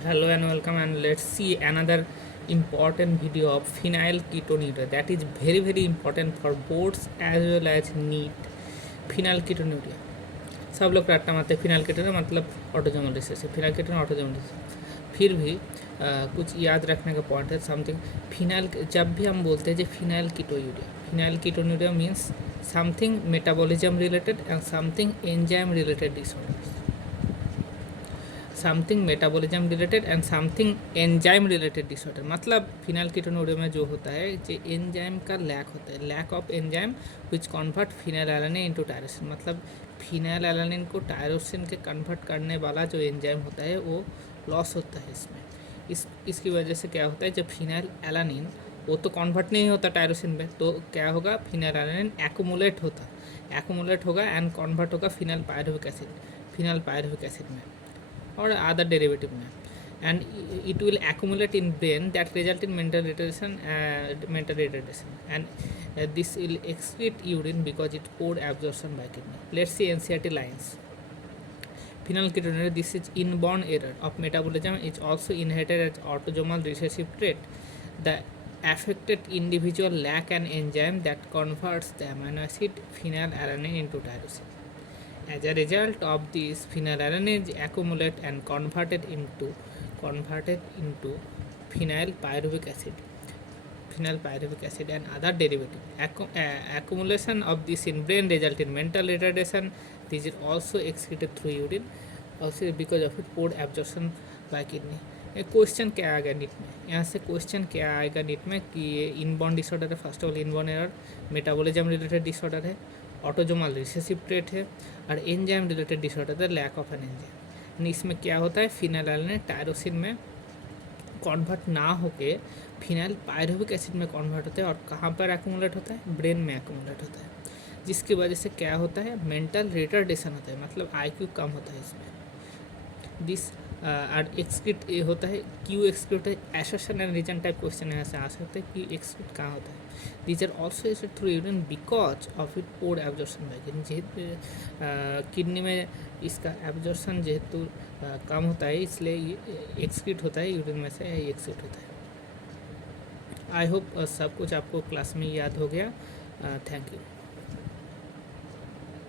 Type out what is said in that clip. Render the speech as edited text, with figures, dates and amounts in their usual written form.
Hello and welcome, and let's see another important video of phenylketonuria that is very important for boards as well as NEET. phenylketonuria सब लोग रट्टा मारते हैं phenylketonuria मतलब autosomal recessive phenylketonuria autosomal recessive फिर भी कुछ याद रखने का पॉइंट है समथिंग फिनाइल जब भी हम बोलते हैं जो phenylketonuria means something metabolism related and something enzyme related disorders something metabolism related and something enzyme related disorder मतलब फिनाइलकीटोनुरिया में जो होता है जो एंजाइम का लैक होता है lack of enzyme which convert phenylalanine into tyrosine मतलब फिनाइलएलानिन को टायरोसिन के कन्वर्ट करने वाला जो एंजाइम होता है वो लॉस होता है इसमें इसकी वजह से क्या होता है जब फिनाइलएलानिन वो तो कन्वर्ट नहीं होता टायरोसिन में तो क्या होगा फिनाइलएलानिन एक्यूमुलेट होगा एंड कन्वर्ट होगा फिनाइल पायरुविक एसिड में or other derivative में and it will accumulate in brain that result in mental retardation and this will excrete urine because it poor absorption by kidney. Let's see NCERT lines. Phenylketonuria, this is inborn error of metabolism, is also inherited as autosomal recessive trait. The affected individual lack an enzyme that converts the amino acid phenylalanine into tyrosine. As a result of this, phenylalanine is accumulated and converted into phenyl pyruvic acid and other derivative. Accumulation of this in brain result in mental retardation. This is also excreted through urine, also because of it poor absorption by kidney. Question क्या आएगा NEET में यहाँ से question क्या आएगा NEET में कि ये इनबॉर्न डिसऑर्डर है first of all inborn error metabolism related disorder है ऑटोजोमल रिसेसिव ट्रेट है और एंजाइम रिलेटेड डिसऑर्डर है लैक ऑफ एन एंजाइम इसमें क्या होता है फिनाइलएलानिन टायरोसिन में कन्वर्ट ना होके फिनाइल पायरुविक एसिड में कन्वर्ट होता है और कहाँ पर एक्यूमुलेट होता है ब्रेन में एक्यूमुलेट होता है जिसकी वजह से क्या होता है मेंटल रिटार्डेशन होता है मतलब IQ कम होता है इसमें दिस और एक्सक्रीट ये होता है क्यू एक्सक्रीट है association and reason type question यहाँ से आ सकते हैं कि एक्सक्रीट कहाँ होता है these are also excrete through urine because of its poor absorption by kidney जेहेतु किडनी में इसका एब्जॉर्प्शन जेहेतु कम होता है इसलिए ये एक्सक्रीट होता है यूरिन में से एक्सक्रीट होता है आई होप सब कुछ आपको क्लास में याद हो गया थैंक यू